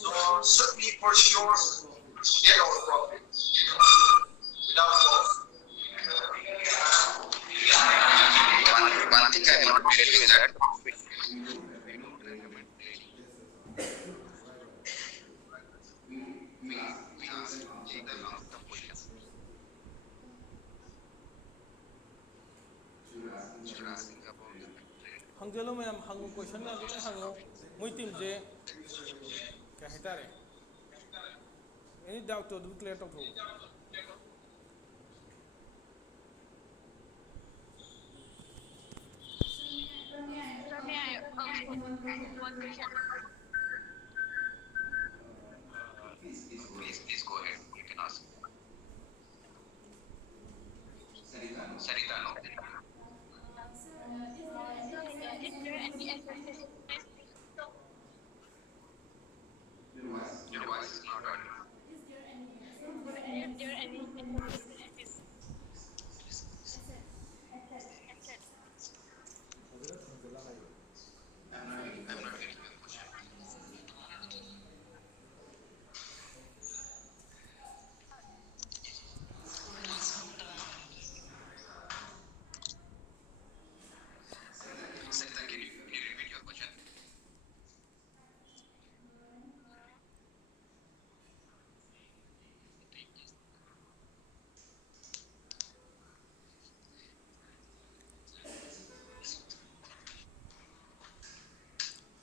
So should we for sure get our profit without loss? One thing I want to tell you is that we don't recommend trading. We ask take the long-term positions. You're asking about the trade. हंगेलो मैं हंगो question ना तो हंगो मुई team जे क्या हेता रे any doubt तो दु clear तो Please go ahead. You can ask. Sarita, no. Your voice is not audible. I'm not getting your question. Sarita, can you repeat your question?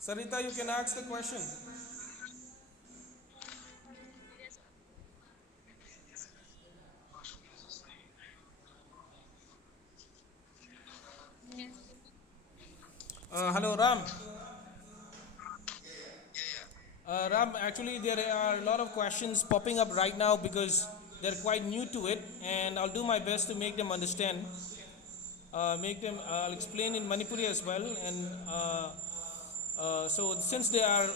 Sarita, you can ask the question. Hello, Ram. Ram, actually, there are a lot of questions popping up right now because they're quite new to it, and I'll do my best to make them understand. I'll explain in Manipuri as well, and so since they are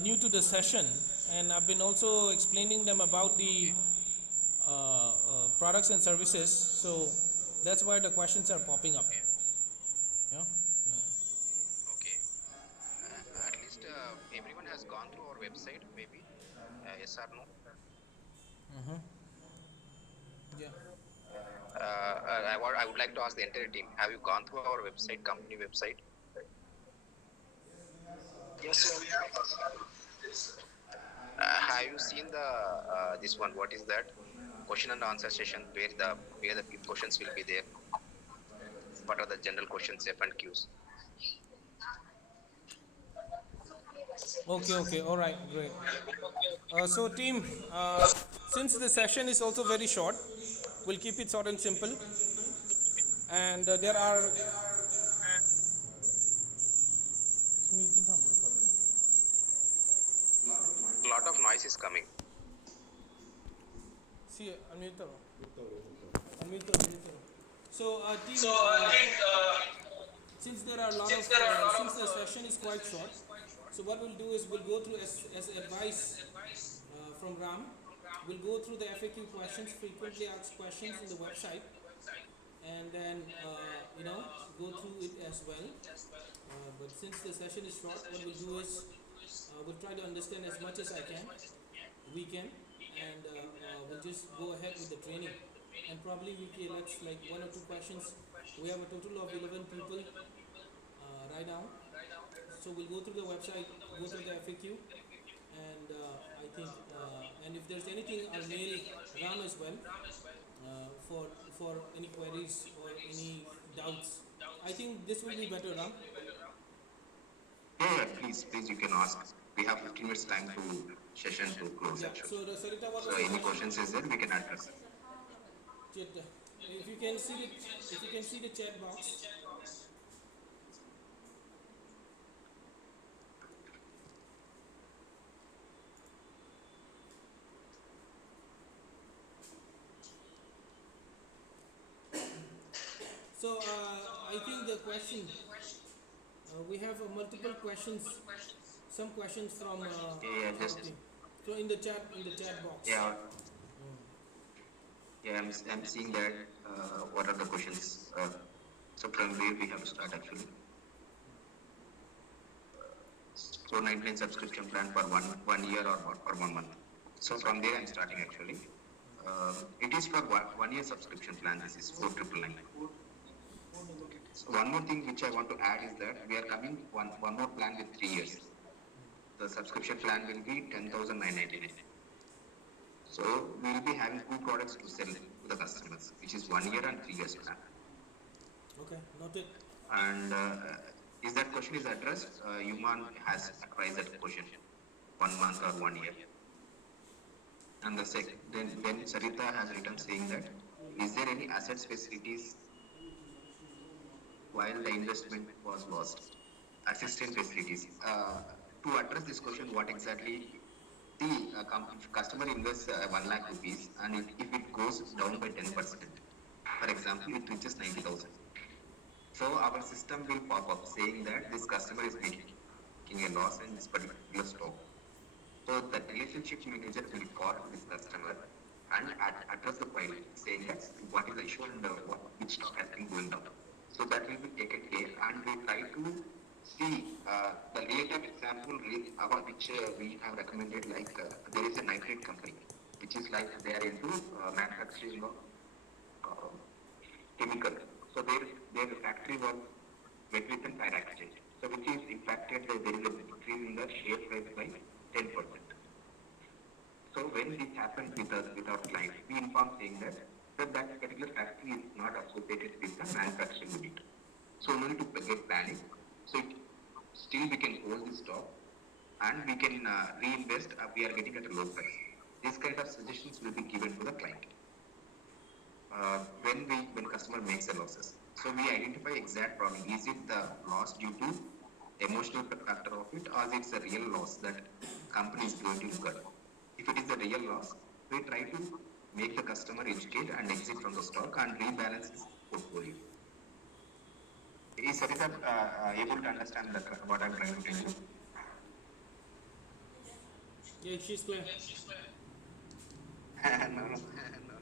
new to the session, and I've been also explaining them about the products and services, so that's why the questions are popping up. Yeah. Okay. At least everyone has gone through our website, maybe. Yes or no? Yeah. I would like to ask the entire team. Have you gone through our website, company website? Yes, sir. Have you seen the this one? What is that? Question and answer session where the questions will be there. What are the general questions, F and Qs? Okay, all right, great. So, team, since the session is also very short, we'll keep it short and simple. And there are. lot of noise is coming. See, unmute करो. Unmute करो. So, team, So I think since there are a lot of, since there are a lot since of the session is quite short, so what we'll do is we'll go through as advice from Ram. We'll go through the FAQ questions, frequently asked questions in the website, and then go through it as well. But since the session is short, what we'll do is we'll try to understand as much as we can, and we'll just go ahead with the training. And probably we can let's like one or two questions. We have a total of 11 people right now, so we'll go through the website, go through the FAQ, and I think and if there's anything, I'll mail Ram as well for any queries or any doubts. I think this will be better, Ram. Yeah, please, you can ask. We have 15 minutes time to session to close Yeah. actually. So, Sarita, what So was the any question? questions is there, we can address. If you can see the chat box. So I think the question we have multiple questions. Some questions from Yeah, just so in the chat box. yeah. Yeah, I'm seeing that. What are the questions? So from where we have to start actually. So 99 subscription plan for one year or 1 month. So from there I'm starting actually. It is for 1 year subscription plan. This is 4999. So one more thing which I want to add is that we are coming one more plan with 3 years. The subscription plan will be 10,999. So we will be having two products to sell to the customers, which is 1 year and 3 years plan. Okay, noted. And is that question is addressed? Yuman has raised that question, 1 month or 1 year. And then Sarita has written saying that, is there any assets facilities while the investment was lost? Assistant facilities. To address this question, what exactly the customer invests 1 lakh rupees and if it goes down by 10%, for example, it reaches 90,000. So our system will pop up saying that this customer is making a loss in this particular stock. So the relationship manager will call this customer and address the point saying that what is the issue and which stock has been going down. So that will be taken care and we try to see the real-time example which we have recommended, like there is a nitrate company which is like they are into manufacturing of chemical. So their factory was met with an fire accident. So which is impacted, there is a decrease in the share price by 10%. So when this happens with our client, we inform saying that that particular factory is not associated with the manufacturing unit. So no need to get panic. So still we can hold this stock and we can reinvest. We are getting at a low price. This kind of suggestions will be given to the client when customer makes the losses. So we identify exact problem. Is it the loss due to emotional factor of it, or is it a real loss that company is going to incur? If it is a real loss, we try to make the customer educate and exit from the stock and rebalance his portfolio. Is Sarita able to understand what I'm trying to tell you? Yeah, she's clear. No.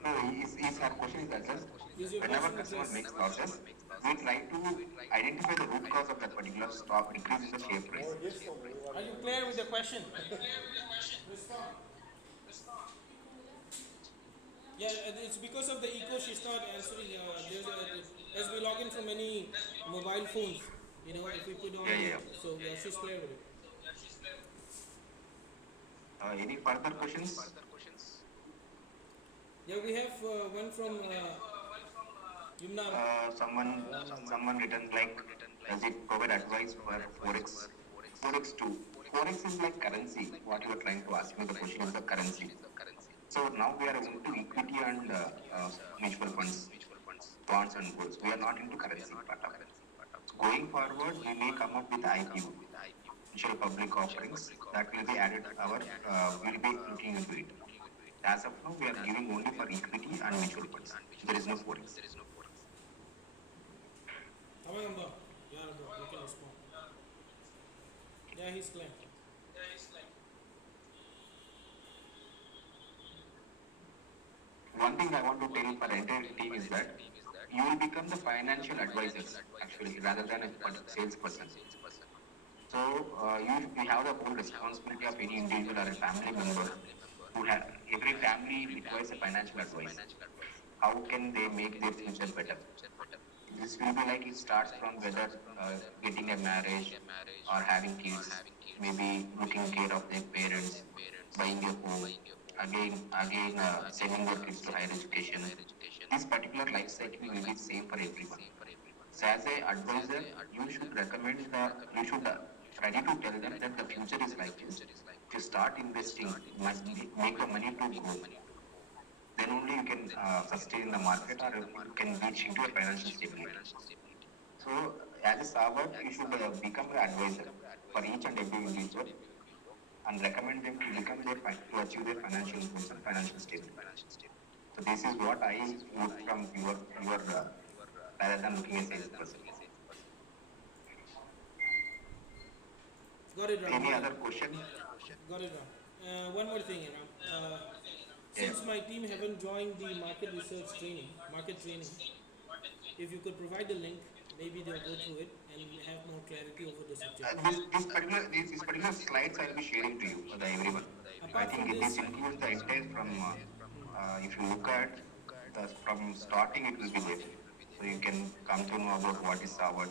Our question is addressed. Is your Whenever question customer addressed? makes losses, we try to identify the root cause of that particular stock decrease in the share price. Are you clear with the question? Yeah, it's because of the echo she's not answering. As we log in from many mobile phones, if we put on, Yeah. so yeah, she's clear with it. Any further questions? Yeah, we have one from Yumna. Someone written like, does it provide advice for Forex 2? Forex is like currency. What you are trying to ask me, the question is the currency. So now we are into equity and mutual funds, bonds and golds. We are not into currency part of it. Going forward, we may come up with IPO, initial public offerings, that will be added. We'll be looking into it. As of now, we are giving only for equity and mutual funds. There is no forex. Amber, yeah, bro, you can respond. Yeah, he's clear. One thing I want to tell for the entire team is that you will become the financial advisors actually rather than a salesperson. So we have the whole responsibility of any individual or a family member who have every family requires a financial advice. How can they make their future better? This will be like it starts from whether getting a marriage or having kids, maybe looking care of their parents, buying a home, again sending their kids to higher education. This particular life cycle will be same for everyone. So as a advisor, you should you should ready to tell them that the future is like this. If you start investing, you must make the money to grow. Then only you can sustain in the market or you can reach into a financial stability. So as a servant, you should become an advisor for each and every individual and recommend them to become to achieve their financial goals and financial stability. So this is what I look from your rather than looking at salesperson. Got it, Ram. Any other question? Got it, Ram. One more thing, Ram. Since my team haven't joined the market training, if you could provide the link, maybe they'll go through it and have more clarity over the subject. This particular slides I will be sharing to you, everyone. I think this includes the entire from, if you look at from starting, it will be there. So you can come to know about what is Savard.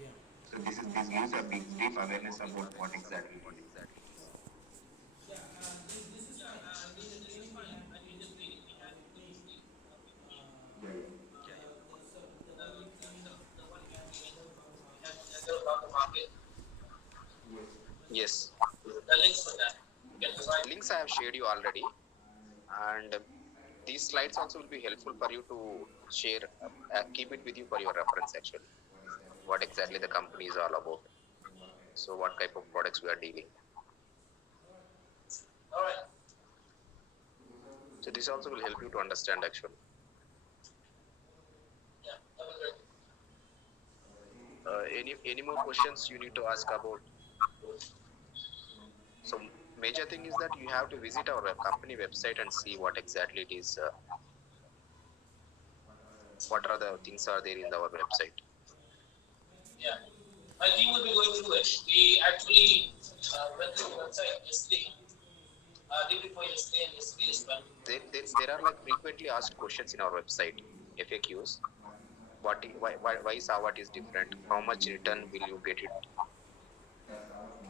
Yeah. So this gives a deep awareness about what exactly. Yes. The links for that. You can provide. Links I have shared you already, and these slides also will be helpful for you to share, keep it with you for your reference actually. What exactly the company is all about. So what type of products we are dealing. All right. So this also will help you to understand actually. Yeah, that was great. Any more questions you need to ask about? So major thing is that you have to visit our company website and see what exactly it is. What are the things are there in our website? Yeah, my team will be going through it. We actually went through the website yesterday, day before yesterday and yesterday as well. There are like frequently asked questions in our website, FAQs. Why Savard is different? How much return will you get it?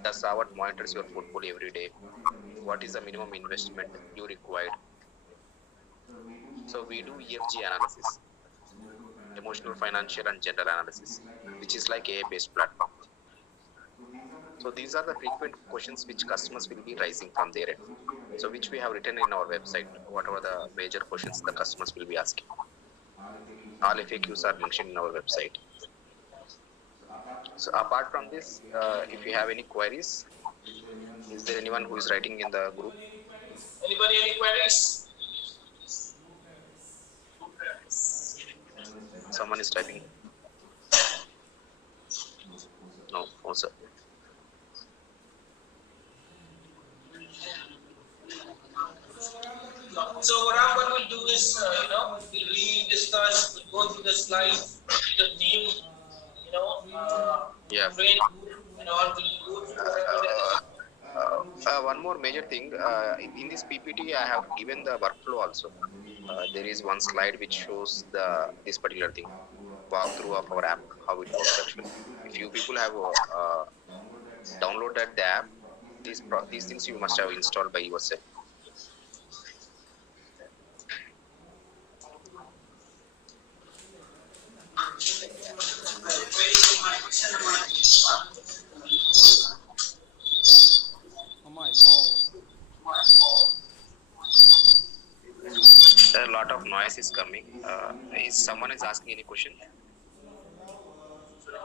Does Savard monitors your portfolio every day? What is the minimum investment you required? So we do EFG analysis, emotional, financial, and general analysis, which is like AI-based platform. So these are the frequent questions which customers will be raising from their end. So which we have written in our website, whatever the major questions the customers will be asking. All FAQs are mentioned in our website. So apart from this, if you have any queries, is there anyone who is writing in the group? Anybody, any queries? Someone is typing. No, sir. So what I'm going to do is, we'll rediscuss, we'll go through the slides, the new, Yeah. training, and all. We'll go through One more major thing, in this PPT I have given the workflow also. There is one slide which shows this particular thing, walkthrough of our app, how it works actually. If you people have downloaded the app, these things you must have installed by yourself. lot of noise is coming. Is someone is asking any question? So now